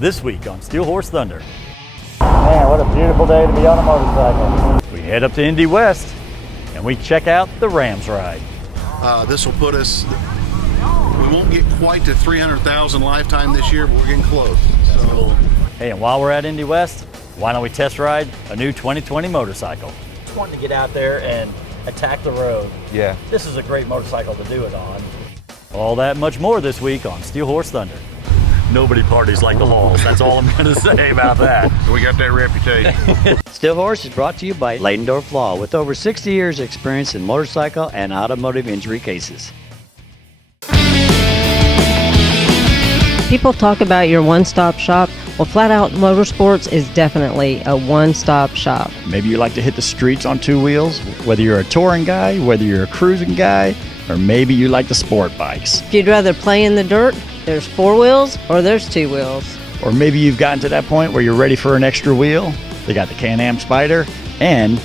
this week on Steel Horse Thunder. Man, what a beautiful day to be on a motorcycle. We head up to Indy West and we check out the RAMS ride. This will put us, we won't get quite to 300,000 lifetime this year, but we're getting close. So, hey, and while we're at Indy West, why don't we test ride a new 2020 motorcycle? Just wanting to get out there and attack the road. Yeah. This is a great motorcycle to do it on. All that and much more this week on Steel Horse Thunder. Nobody parties like the Halls. That's all I'm going to say about that. we got that reputation. Steel Horse is brought to you by Leidendorf Law, with over 60 years experience in motorcycle and automotive injury cases. People talk about your one-stop shop. Well, Flat Out Motorsports is definitely a one-stop shop. Maybe you like to hit the streets on two wheels, whether you're a touring guy, whether you're a cruising guy, or maybe you like the sport bikes. If you'd rather play in the dirt, there's 4 wheels or there's 2 wheels. Or maybe you've gotten to that point where you're ready for an extra wheel. They got the Can-Am Spyder and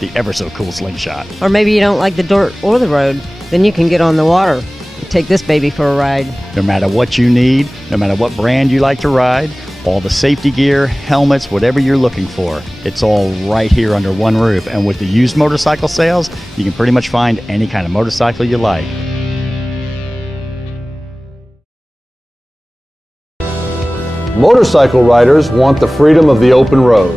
the ever so cool Slingshot. Or maybe you don't like the dirt or the road, then you can get on the water and take this baby for a ride. No matter what you need, no matter what brand you like to ride, all the safety gear, helmets, whatever you're looking for, it's all right here under one roof. And with the used motorcycle sales, you can pretty much find any kind of motorcycle you like. Motorcycle riders want the freedom of the open road.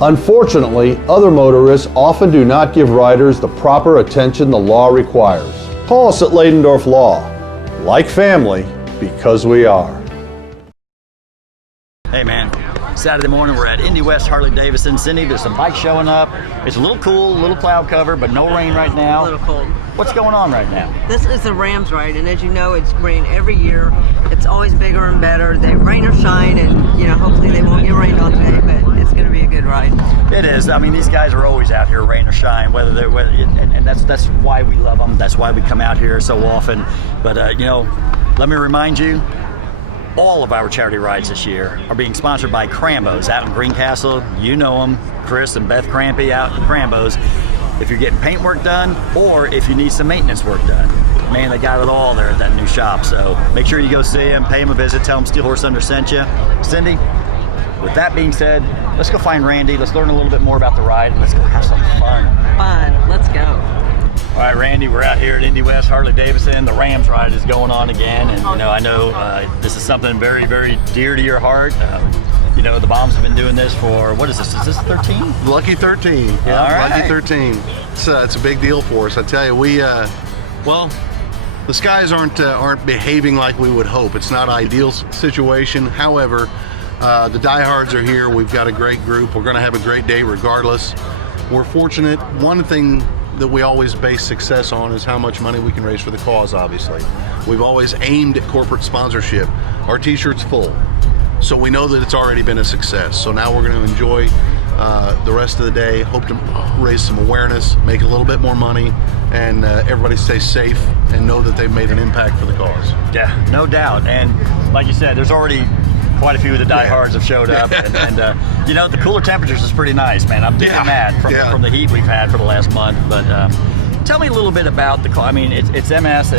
Unfortunately, other motorists often do not give riders the proper attention the law requires. Call us at Leidendorf Law. Like family, because we are. Hey man, Saturday morning we're at Indy West Harley Davidson. Cindy, there's some bikes showing up. It's a little cool, a little cloud cover, but no rain right now. A little cold. What's going on right now? This is the RAMS ride, and as you know, it's rain every year. It's always bigger and better. They rain or shine, and you know, hopefully they won't get rained on today, but it's going to be a good ride. It is. I mean, these guys are always out here, rain or shine, and that's why we love them. That's why we come out here so often. But you know, let me remind you, all of our charity rides this year are being sponsored by Crambo's out in Greencastle. You know them, Chris and Beth Crampy out in Crambo's. If you're getting paint work done, or if you need some maintenance work done, man, they got it all there at that new shop. So make sure you go see them, pay them a visit, tell them Steel Horse Thunder sent you. Cindy, with that being said, let's go find Randy. Let's learn a little bit more about the ride, and let's go have some fun. Fun. Let's go. All right, Randy, we're out here at Indy West Harley Davidson. The RAMS ride is going on again, and you know, I know this is something very, very dear to your heart. You know, the Bombs have been doing this for, what is this? Is this 13? Lucky 13. Yeah, all right. Lucky 13. It's a big deal for us. I tell you, well, the skies aren't behaving like we would hope. It's not an ideal situation. However, the diehards are here. We've got a great group. We're going to have a great day regardless. We're fortunate. One thing that we always base success on is how much money we can raise for the cause, obviously. We've always aimed at corporate sponsorship. Our t-shirt's full, so we know that it's already been a success. So now we're going to enjoy the rest of the day, hope to raise some awareness, make a little bit more money, and everybody stay safe and know that they've made an impact for the cause. Yeah, no doubt. And like you said, there's already quite a few of the diehards have showed up, and you know, the cooler temperatures is pretty nice, man. I'm digging that from the heat we've had for the last month. But tell me a little bit about the car. I mean, it's MS.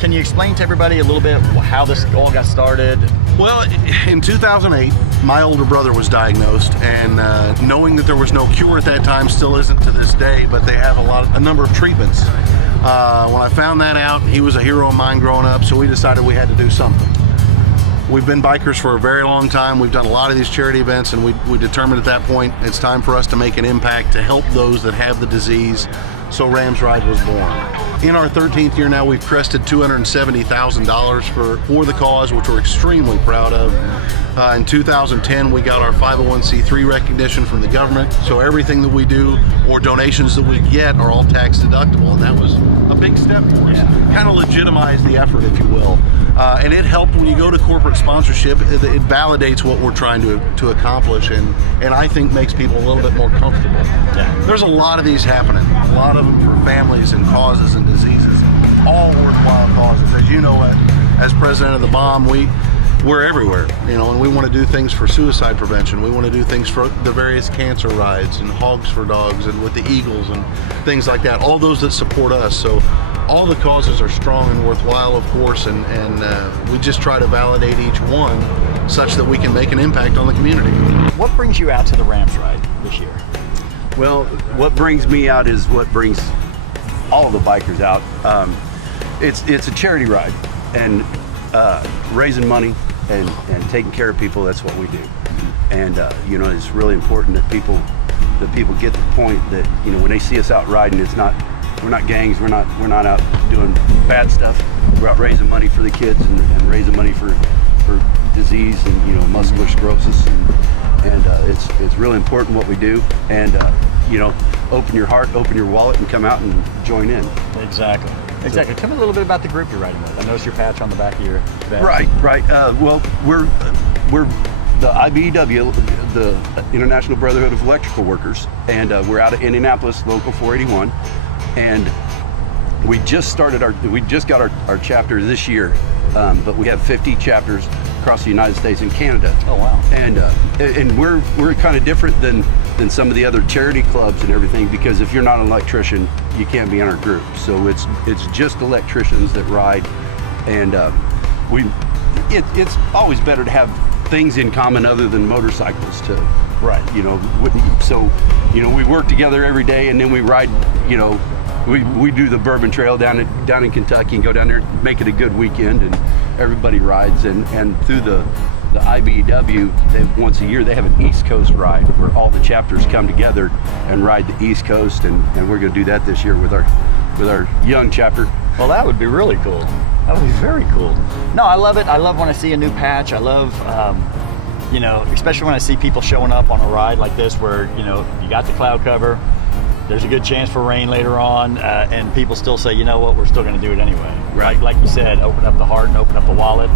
Can you explain to everybody a little bit how this all got started? Well, in 2008, my older brother was diagnosed, and knowing that there was no cure at that time, still isn't to this day, but they have a number of treatments. When I found that out, he was a hero of mine growing up, so we decided we had to do something. We've been bikers for a very long time. We've done a lot of these charity events, and we determined at that point it's time for us to make an impact to help those that have the disease. So RAMS Ride was born. In our 13th year now, we've crested $270,000 for the cause, which we're extremely proud of. In 2010, we got our 501c3 recognition from the government. So everything that we do or donations that we get are all tax deductible, and that was a big step for us. Kind of legitimized the effort, if you will. And it helped when you go to corporate sponsorship. It validates what we're trying to accomplish, and I think makes people a little bit more comfortable. Yeah. There's a lot of these happening, a lot of them for families and causes and diseases, all worthwhile causes. As you know, as president of the BOM, we're everywhere, you know, and we want to do things for suicide prevention. We want to do things for the various cancer rides and Hogs for Dogs and with the Eagles and things like that, all those that support us. So all the causes are strong and worthwhile, of course, and we just try to validate each one such that we can make an impact on the community. What brings you out to the RAMS ride this year? Well, what brings me out is what brings all of the bikers out. It's a charity ride, and raising money and taking care of people, that's what we do. And you know, it's really important that people get the point that, you know, when they see us out riding, we're not gangs, we're not out doing bad stuff. We're out raising money for the kids and raising money for disease and, you know, muscular sclerosis, and it's really important what we do. And you know, open your heart, open your wallet, and come out and join in. Exactly. Tell me a little bit about the group you're riding with. I noticed your patch on the back of your vest. Right. Well, we're the IBEW, the International Brotherhood of Electrical Workers, and we're out of Indianapolis, local 481, and we just got our chapter this year, but we have 50 chapters across the United States and Canada. Oh wow! And we're kind of different than some of the other charity clubs and everything, because if you're not an electrician, you can't be in our group. So it's just electricians that ride, and it's always better to have things in common other than motorcycles to, right, you know. So, you know, we work together every day, and then we ride, you know, we do the Bourbon Trail down in Kentucky and go down there, make it a good weekend, and everybody rides. And through the IBEW, once a year they have an East Coast ride where all the chapters come together and ride the East Coast, and we're going to do that this year with our young chapter. Well, that would be really cool. That would be very cool. No, I love it. I love when I see a new patch. I love, you know, especially when I see people showing up on a ride like this where, you know, you got the cloud cover, there's a good chance for rain later on, and people still say, you know what, we're still going to do it anyway. Right. Like you said, open up the heart and open up the wallet.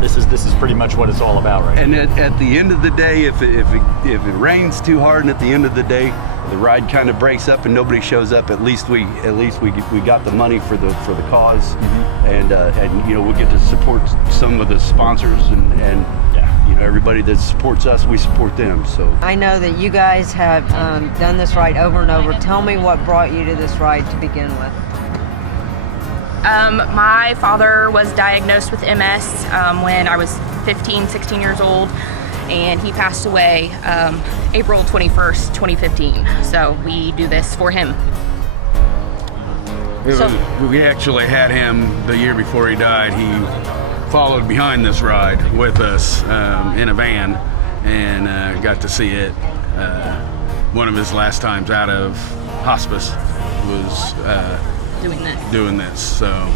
This is pretty much what it's all about, right? And at the end of the day, if it rains too hard, and at the end of the day the ride kind of breaks up and nobody shows up, at least we got the money for the cause, mm-hmm. and you know, we'll get to support some of the sponsors, and yeah, you know, everybody that supports us, we support them. So I know that you guys have done this ride over and over. Tell me what brought you to this ride to begin with. My father was diagnosed with MS when I was 16 years old, and he passed away April 21st, 2015. So we do this for him. We actually had him the year before he died. He followed behind this ride with us in a van, and got to see it. One of his last times out of hospice was doing this, so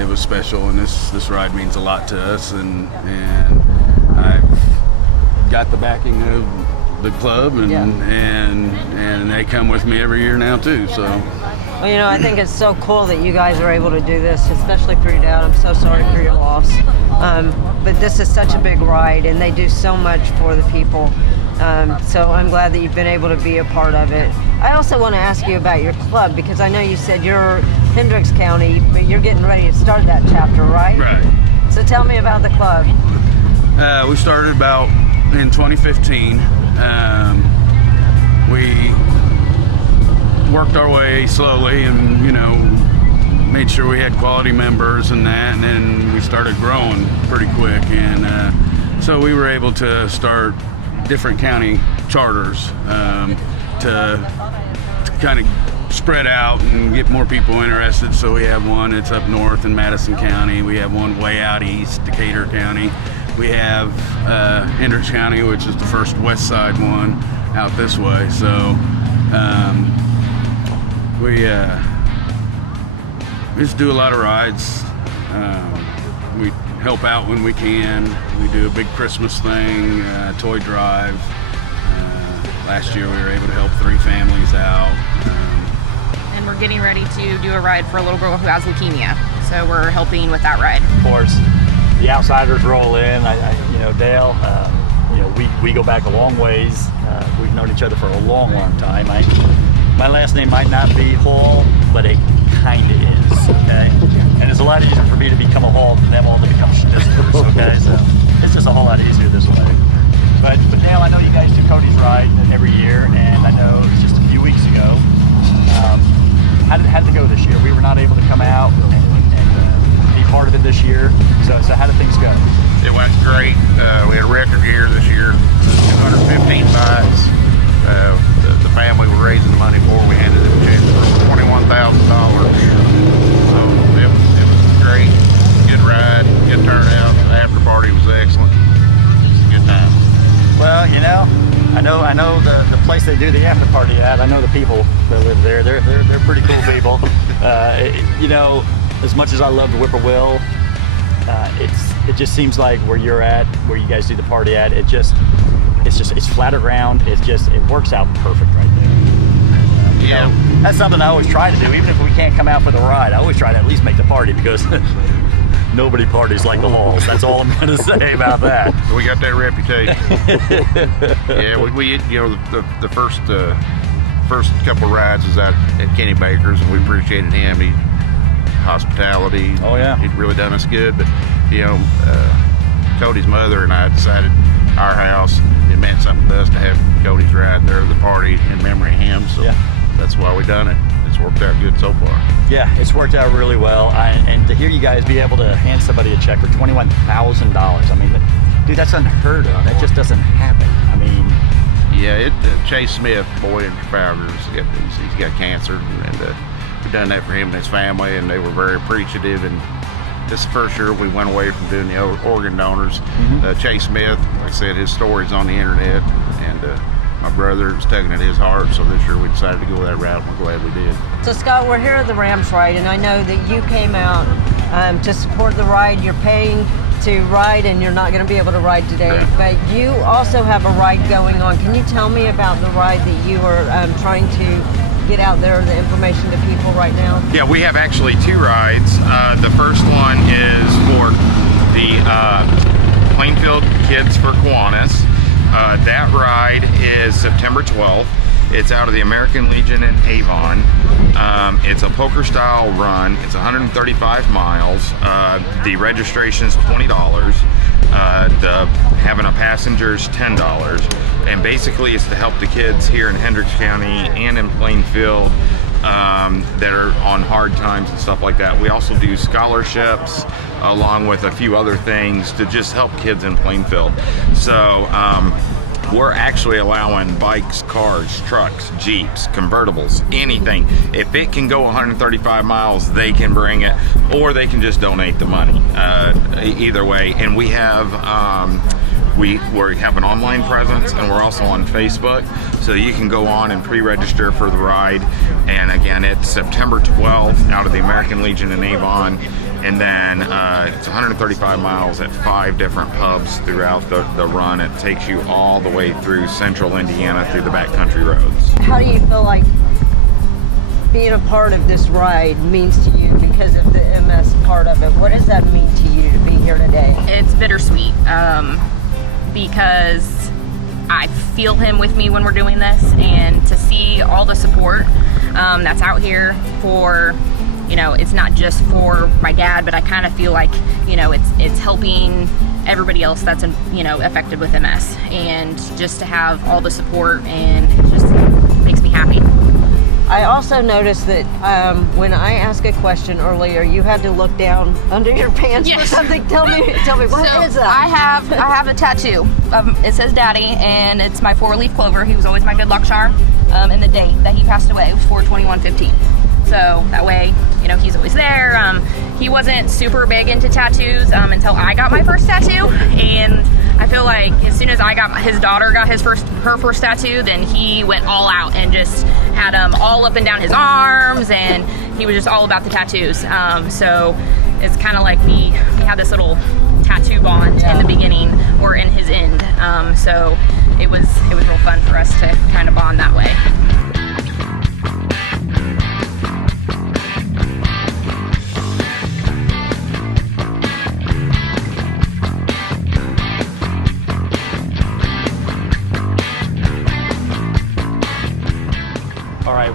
it was special, and this ride means a lot to us, and I've got the backing of the club, and they come with me every year now too. So, well, you know, I think it's so cool that you guys are able to do this, especially for your dad. I'm so sorry for your loss, but this is such a big ride, and they do so much for the people. So I'm glad that you've been able to be a part of it. I also want to ask you about your club, because I know you said you're Hendricks County, but you're getting ready to start that chapter, right? Right. So tell me about the club. We started about in 2015. We worked our way slowly, and, you know, made sure we had quality members and that, and then we started growing pretty quick, and so we were able to start different county charters to kind of spread out and get more people interested. So we have one that's up north in Madison County. We have one way out east, Decatur County. We have Hendricks County, which is the first west side one out this way. So we just do a lot of rides. We help out when we can. We do a big Christmas thing, toy drive. Last year we were able to help 3 families out. And we're getting ready to do a ride for a little girl who has leukemia. So we're helping with that ride. Of course, the outsiders roll in. You know, Dale, you know, we go back a long ways. We've known each other for a long time. My last name might not be Hall, but it kind of is, okay? And it's a lot easier for me to become a Hall than them all to become Schnitzlers, okay? So it's just a whole lot easier this way. But Dale, I know you guys do Cody's ride every year, and I know it was just a few weeks ago. How did it go this year? We were not able to come out and be part of it this year. So how did things go? It went great. We had a record year this year, 215 buys. The family we're raising the money for, we handed them a check for $21,000. So it was great. Good ride, good turnout. The after party was excellent. It's a good time. Well, you know, I know the place they do the after party at. I know the people that live there. They're pretty cool people. You know, as much as I love the Whippoorwill, it just seems like where you're at, where you guys do the party at, it's flat around. It works out perfect right there. You know, that's something I always try to do. Even if we can't come out for the ride, I always try to at least make the party, because nobody parties like the Halls. That's all I'm going to say about that. We got that reputation. Yeah, we you know, the first couple of rides was out at Kenny Baker's, and we appreciated him. Hospitality. Oh yeah. He'd really done us good, but you know, Cody's mother and I decided our house, it meant something to us to have Cody's ride there at the party in memory of him. So that's why we done it. It's worked out good so far. Yeah, it's worked out really well. And to hear you guys be able to hand somebody a check for $21,000, I mean, dude, that's unheard of. That just doesn't happen. I mean, yeah, Chase Smith, boy in Trafalgar, he's got cancer, and we've done that for him and his family, and they were very appreciative. And this is the first year we went away from doing the organ donors. Chase Smith, like I said, his story's on the internet, and my brother was tugging at his heart, so this year we decided to go that route, and we're glad we did. So Scott, we're here at the RAMS ride, and I know that you came out to support the ride. You're paying to ride, and you're not going to be able to ride today, but you also have a ride going on. Can you tell me about the ride that you are trying to get out there, the information to people right now? Yeah, we have actually two rides. The first one is for the Plainfield Kids for Kiwanis. That ride is September 12th. It's out of the American Legion in Avon. It's a poker style run. It's 135 miles. The registration is $20. Having a passenger is $10. And basically it's to help the kids here in Hendricks County and in Plainfield that are on hard times and stuff like that. We also do scholarships along with a few other things to just help kids in Plainfield. So we're actually allowing bikes, cars, trucks, Jeeps, convertibles, anything. If it can go 135 miles, they can bring it, or they can just donate the money. Either way. And we have we have an online presence, and we're also on Facebook, so you can go on and pre-register for the ride. And again, it's September 12th out of the American Legion in Avon. And then it's 135 miles at 5 different pubs throughout the run. It takes you all the way through central Indiana through the backcountry roads. How do you feel like being a part of this ride means to you because of the MS part of it? What does that mean to you to be here today? It's bittersweet because I feel him with me when we're doing this, and to see all the support that's out here for, you know, it's not just for my dad, but I kind of feel like, you know, it's helping everybody else that's, you know, affected with MS, and just to have all the support, and it just makes me happy. I also noticed that when I asked a question earlier, you had to look down under your pants for something. Tell me, what is that? I have a tattoo. It says Daddy, and it's my 4-leaf clover. He was always my good luck charm. And the date that he passed away was 4/21/15. So that way, you know, he's always there. He wasn't super big into tattoos until I got my first tattoo, and I feel like as soon as his daughter got her first tattoo, then he went all out and just had them all up and down his arms, and he was just all about the tattoos. So it's kind of like we had this little tattoo bond in the beginning, or in his end. So it was real fun for us to kind of bond that way.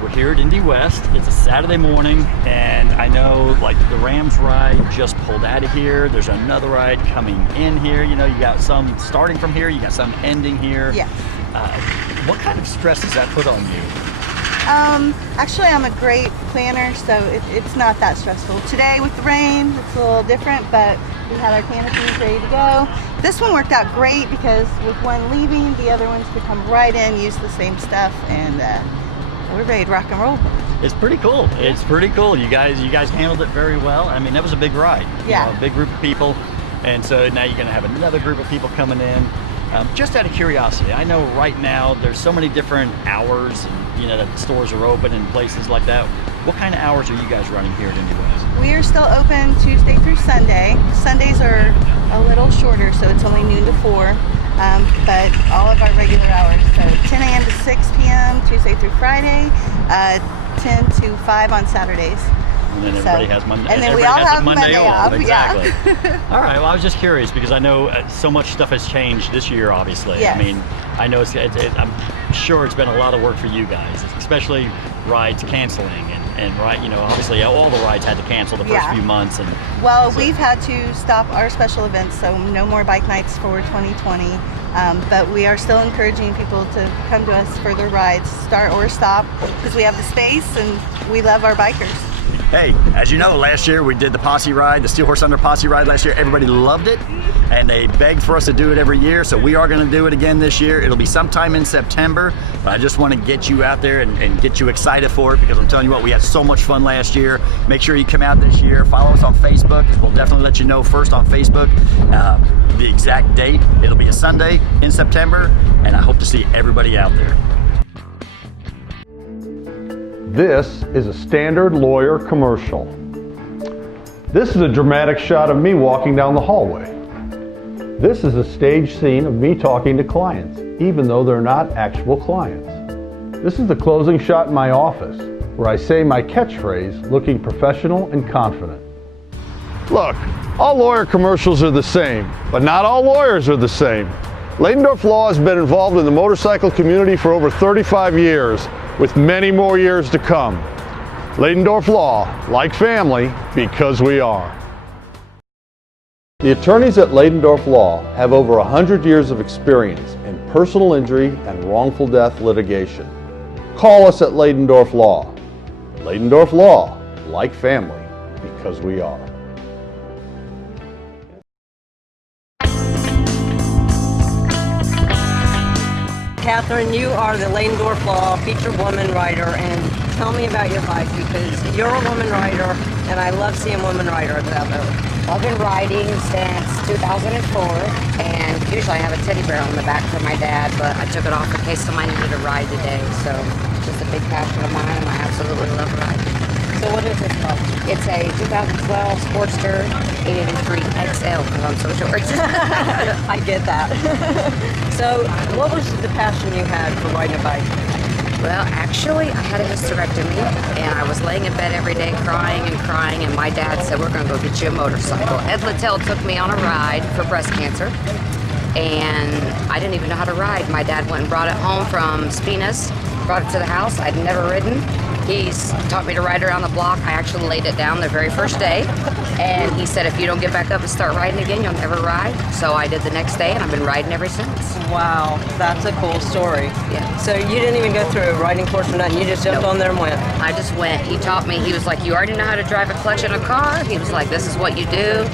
We're here at Indy West. It's a Saturday morning, and I know like the RAMS ride just pulled out of here. There's another ride coming in here. You know, you got some starting from here, you got some ending here. Yeah. What kind of stress does that put on you? Actually, I'm a great planner, so it's not that stressful. Today with the rain, it's a little different, but we had our canopies ready to go. This one worked out great because with one leaving, the other ones could come right in, use the same stuff, and we're ready to rock and roll. It's pretty cool. It's pretty cool. You guys handled it very well. I mean, that was a big ride. Yeah. You know, a big group of people, and so now you're going to have another group of people coming in. Just out of curiosity, I know right now there's so many different hours, and that stores are open and places like that. What kind of hours are you guys running here at Indy West? We are still open Tuesday through Sunday. Sundays are a little shorter, so it's only noon to 4. But all of our regular hours, so 10 a.m. to 6 p.m. Tuesday through Friday, 10 to 5 on Saturdays. And then everybody has Monday. And then we all have Monday off. Exactly. Yeah. All right. Well, I was just curious because I know so much stuff has changed this year. Obviously. Yes. I mean, I know I'm sure it's been a lot of work for you guys, especially rides canceling and right. Obviously all the rides had to cancel the first few months. Well, we've had to stop our special events, so no more bike nights for 2020. But we are still encouraging people to come to us for their rides, start or stop, because we have the space and we love our bikers. Hey, as you know, last year we did the posse ride, the Steel Horse Thunder posse ride last year. Everybody loved it, and they begged for us to do it every year, so we are going to do it again this year. It'll be sometime in September, but I just want to get you out there and get you excited for it, because I'm telling you what, we had so much fun last year. Make sure you come out this year. Follow us on Facebook. We'll definitely let you know first on Facebook the exact date. It'll be a Sunday in September, and I hope to see everybody out there. This is a standard lawyer commercial. This is a dramatic shot of me walking down the hallway. This is a stage scene of me talking to clients, even though they're not actual clients. This is the closing shot in my office, where I say my catchphrase looking professional and confident. Look, all lawyer commercials are the same, but not all lawyers are the same. Ladendorf Law has been involved in the motorcycle community for over 35 years, with many more years to come. Ladendorf Law, like family, because we are. The attorneys at Ladendorf Law have over 100 years of experience in personal injury and wrongful death litigation. Call us at Ladendorf Law. Ladendorf Law, like family, because we are. Catherine, you are the Ladendorf Law featured woman rider, and tell me about your bike, because you're a woman rider, and I love seeing women riders out there. I've been riding since 2004, and usually I have a teddy bear on the back for my dad, but I took it off in case somebody needed a ride today, so it's just a big passion of mine, and I absolutely love riding. So what is this bike? It's a 2012 Sportster 883 XL, because I'm so short. I get that. So what was the passion you had for riding a bike? Well, actually, I had a hysterectomy, and I was laying in bed every day crying, and my dad said, we're going to go get you a motorcycle. Ed Littell took me on a ride for breast cancer, and I didn't even know how to ride. My dad went and brought it home from Spinas, brought it to the house. I'd never ridden. He's taught me to ride around the block. I actually laid it down the very first day, and he said, if you don't get back up and start riding again, you'll never ride. So I did the next day, and I've been riding ever since. Wow, that's a cool story. Yeah. So you didn't even go through a riding course or nothing, you just jumped on there and went? I just went. He taught me. He was like, you already know how to drive a clutch in a car? He was like, this is what you do.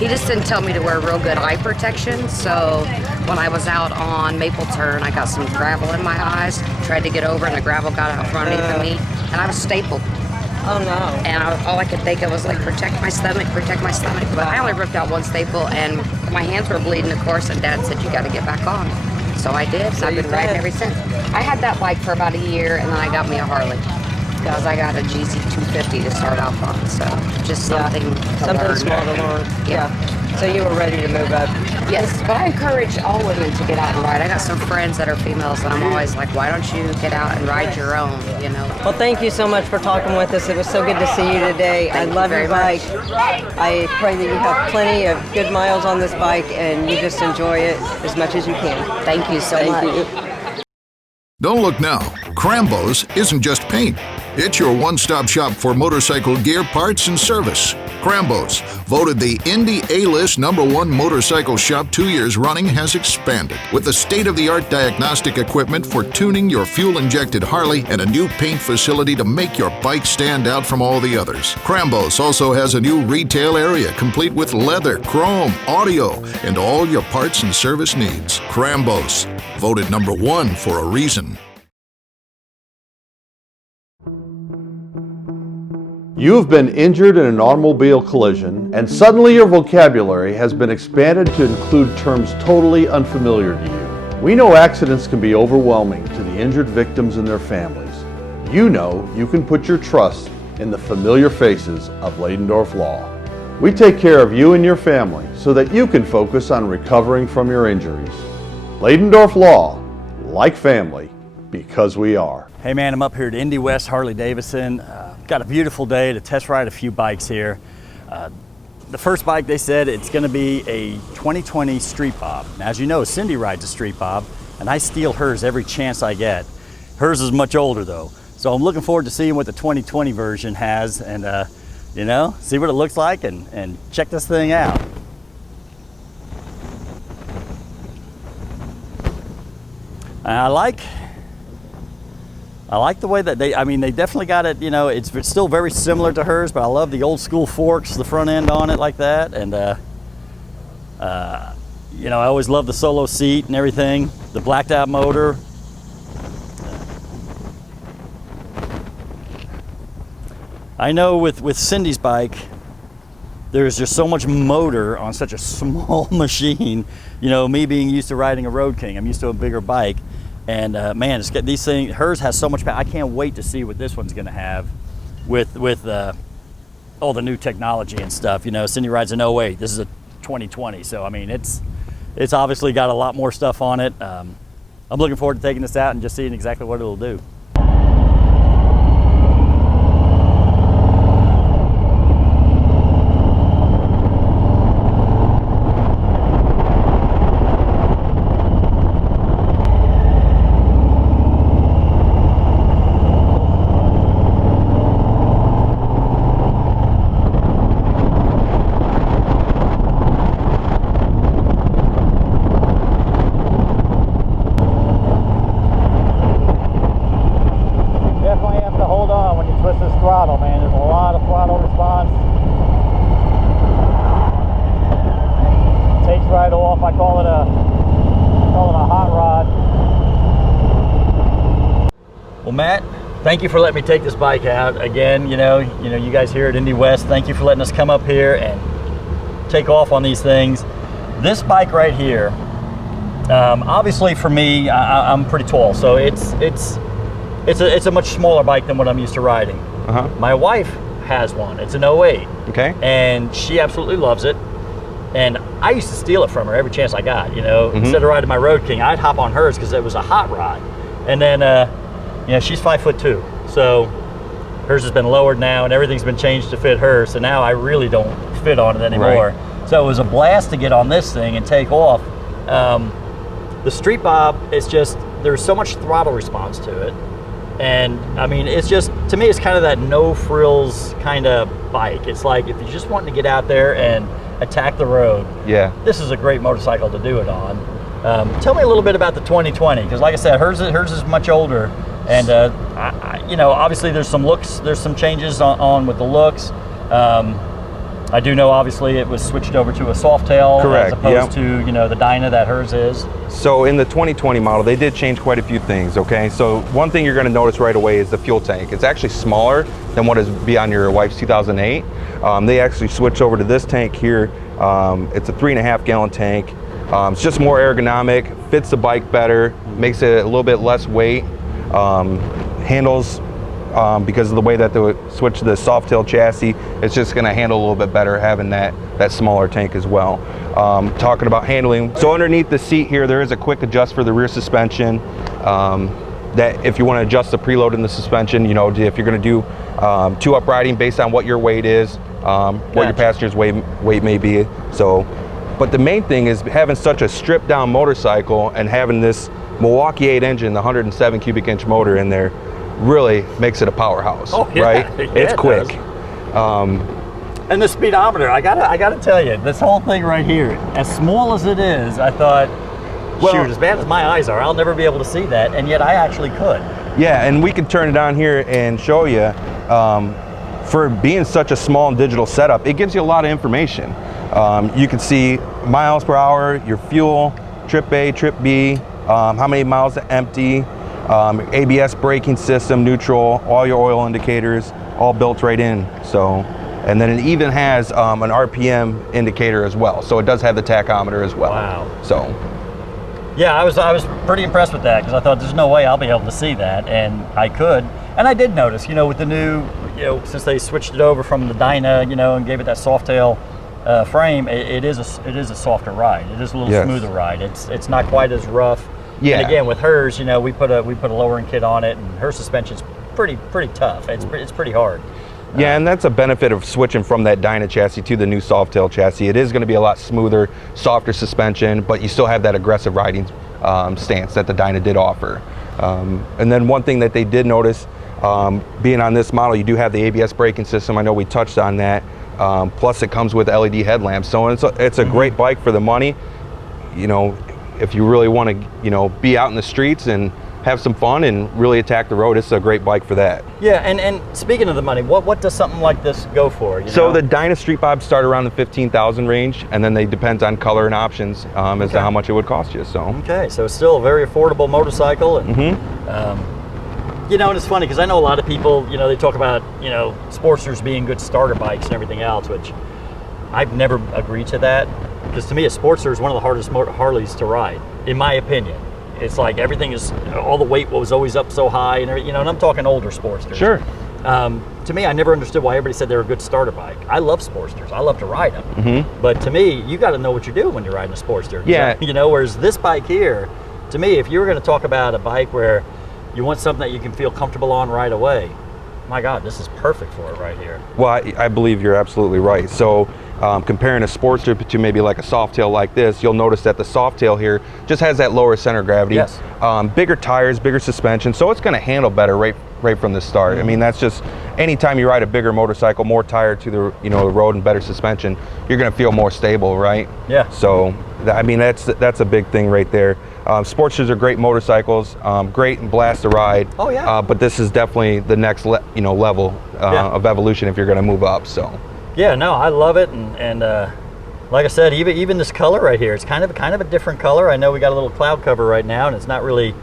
He just didn't tell me to wear real good eye protection, so when I was out on Maple Turn, I got some gravel in my eyes, tried to get over, and the gravel got out from underneath me, and I was stapled. Oh no. And all I could think of was like, protect my stomach, but I only ripped out one staple, and my hands were bleeding, of course, and Dad said, you got to get back on. So I did, so I've been riding ever since. I had that bike for about a year, and then I got me a Harley. Because I got a GZ 250 to start off on, so just something Something small to learn. Yeah. So you were ready to move up. Yes, but I encourage all women to get out and ride. I got some friends that are females, and I'm always like, why don't you get out and ride your own, you know? Well, thank you so much for talking with us. It was so good to see you today. I love your bike. I pray that you have plenty of good miles on this bike, and you just enjoy it as much as you can. Thank you so much. Thank you. Don't look now. Crambos isn't just paint. It's your one-stop shop for motorcycle gear, parts, and service. Crambo's, voted the Indy A-List #1 motorcycle shop 2 years running, has expanded with the state-of-the-art diagnostic equipment for tuning your fuel-injected Harley and a new paint facility to make your bike stand out from all the others. Crambo's also has a new retail area complete with leather, chrome, audio, and all your parts and service needs. Crambo's, voted #1 for a reason. You've been injured in an automobile collision, and suddenly your vocabulary has been expanded to include terms totally unfamiliar to you. We know accidents can be overwhelming to the injured victims and their families. You know you can put your trust in the familiar faces of Leidendorf Law. We take care of you and your family so that you can focus on recovering from your injuries. Leidendorf Law, like family, because we are. Hey man, I'm up here at Indy West Harley Davidson. Got a beautiful day to test ride a few bikes here. The first bike, they said it's gonna be a 2020 Street Bob. Now, as you know, Cindy rides a Street Bob, and I steal hers every chance I get. Hers is much older though. So I'm looking forward to seeing what the 2020 version has and you know, see what it looks like and check this thing out. I like the way that they definitely got it, you know, it's still very similar to hers, but I love the old school forks, the front end on it like that. And, you know, I always love the solo seat and everything, the blacked out motor. I know with Cindy's bike, there's just so much motor on such a small machine. You know, me being used to riding a Road King, I'm used to a bigger bike. And man, it's got these things. Hers has so much power. I can't wait to see what this one's going to have with all the new technology and stuff. You know, Cindy rides an 08. This is a 2020, so I mean, it's obviously got a lot more stuff on it. I'm looking forward to taking this out and just seeing exactly what it'll do. Throttle, man. There's a lot of throttle response. Takes right off. I call it a hot rod. Well, Matt, thank you for letting me take this bike out again. You know, you guys here at Indy West, thank you for letting us come up here and take off on these things. This bike right here, obviously for me, I'm pretty tall, so it's a much smaller bike than what I'm used to riding. My wife has one. It's an 08. Okay. And she absolutely loves it. And I used to steal it from her every chance I got. You know, instead of riding my Road King, I'd hop on hers because it was a hot rod. And then, you know, she's 5'2", so hers has been lowered now, and everything's been changed to fit her. So now I really don't fit on it anymore. Right. So it was a blast to get on this thing and take off. The Street Bob, it's just, there's so much throttle response to it. And I mean, it's just, to me, it's kind of that no frills kind of bike. It's like, if you're just wanting to get out there and attack the road, yeah, this is a great motorcycle to do it on. Tell me a little bit about the 2020, because like I said, hers is much older. And you know, obviously there's some changes on with the looks. I do know, obviously, it was switched over to a soft tail, correct, as opposed to, you know, the Dyna that hers is. So in the 2020 model, they did change quite a few things, okay? So one thing you're going to notice right away is the fuel tank. It's actually smaller than what is be on your wife's 2008. They actually switched over to this tank here. It's a 3.5 gallon tank. It's just more ergonomic, fits the bike better, makes it a little bit less weight, handles, because of the way that they switch to the soft tail chassis, it's just going to handle a little bit better having that smaller tank as well. Talking about handling, so underneath the seat here, there is a quick adjust for the rear suspension. That if you want to adjust the preload in the suspension, you know, if you're going to do 2-up riding based on what your weight is, what your passenger's weight may be. So, but the main thing is having such a stripped down motorcycle and having this Milwaukee 8 engine, the 107 cubic inch motor in there. really makes it a powerhouse, Oh, yeah. right? Yeah, It's it quick. And the speedometer, I gotta tell you, this whole thing right here, as small as it is, I thought, shoot, as bad as my eyes are, I'll never be able to see that, and yet I actually could. Yeah, and we can turn it on here and show you. For being such a small and digital setup, it gives you a lot of information. You can see miles per hour, your fuel, trip A, trip B, how many miles to empty, ABS braking system, neutral, all your oil indicators, all built right in. So, and then it even has an RPM indicator as well. So it does have the tachometer as well. Wow. So. Yeah, I was pretty impressed with that because I thought there's no way I'll be able to see that, and I could. And I did notice, with the new, since they switched it over from the Dyna, and gave it that soft tail frame, it is a softer ride. It is a little smoother ride. It's not quite as rough. Yeah. And again, with hers, we put a lowering kit on it, and her suspension's pretty tough. It's pretty hard. Yeah, and that's a benefit of switching from that Dyna chassis to the new Softail chassis. It is going to be a lot smoother, softer suspension, but you still have that aggressive riding stance that the Dyna did offer. And then one thing that they did notice, being on this model, you do have the ABS braking system. I know we touched on that. Plus it comes with LED headlamps. So it's a great bike for the money. If you really want to, be out in the streets and have some fun and really attack the road, it's a great bike for that. Yeah, and speaking of the money, what does something like this go for? So the Dyna Street Bob start around the 15,000 range, and then they depend on color and options as to how much it would cost you. So okay, so it's still a very affordable motorcycle, and and it's funny because I know a lot of people, they talk about Sportsters being good starter bikes and everything else, which I've never agreed to that, because to me a Sportster is one of the hardest Harleys to ride, in my opinion. It's like everything is, all the weight was always up so high, and and I'm talking older Sportsters. Sure. To me, I never understood why everybody said they were a good starter bike. I love Sportsters. I love to ride them. But to me, you got to know what you're doing when you're riding a Sportster. Yeah. Whereas this bike here, to me, if you were going to talk about a bike where you want something that you can feel comfortable on right away, my God, this is perfect for it right here. Well, I believe you're absolutely right. So comparing a Sportster to maybe like a Softail like this, you'll notice that the Softail here just has that lower center of gravity. Yes. Bigger tires, bigger suspension, so it's going to handle better right from the start. I mean, that's just, anytime you ride a bigger motorcycle, more tire to the the road and better suspension, you're going to feel more stable, right? Yeah. So I mean, that's a big thing right there. Sportsters are great motorcycles, great and blast to ride. Oh yeah. But this is definitely the next level of evolution if you're going to move up. So. Yeah, no, I love it, and like I said, even this color right here, it's kind of a different color. I know we got a little cloud cover right now, and it's not really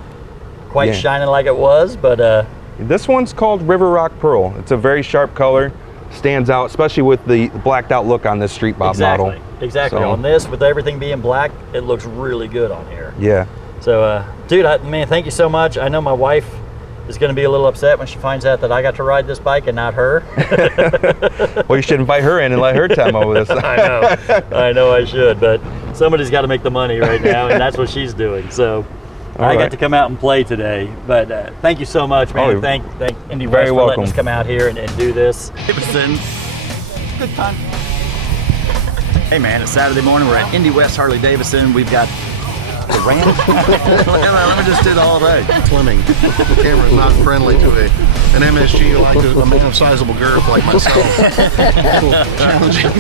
quite shining like it was, but this one's called River Rock Pearl. It's a very sharp color, stands out, especially with the blacked out look on this Street Bob model. Exactly. So, on this, with everything being black, it looks really good on here. Yeah. So, dude, man, thank you so much. I know my wife is going to be a little upset when she finds out that I got to ride this bike and not her. Well, you should invite her in and let her demo this. I know I should, but somebody's got to make the money right now, and that's what she's doing. So I got to come out and play today. But thank you so much, man. Thank Indy West for letting us come out here and do this. Davidson. Good time. Hey man, it's Saturday morning. We're at Indy West Harley Davidson. We've got the RAMS. Let me just do the all day. Slimming. The camera's not friendly to an MSG like a man of sizable girth like myself. Challenging.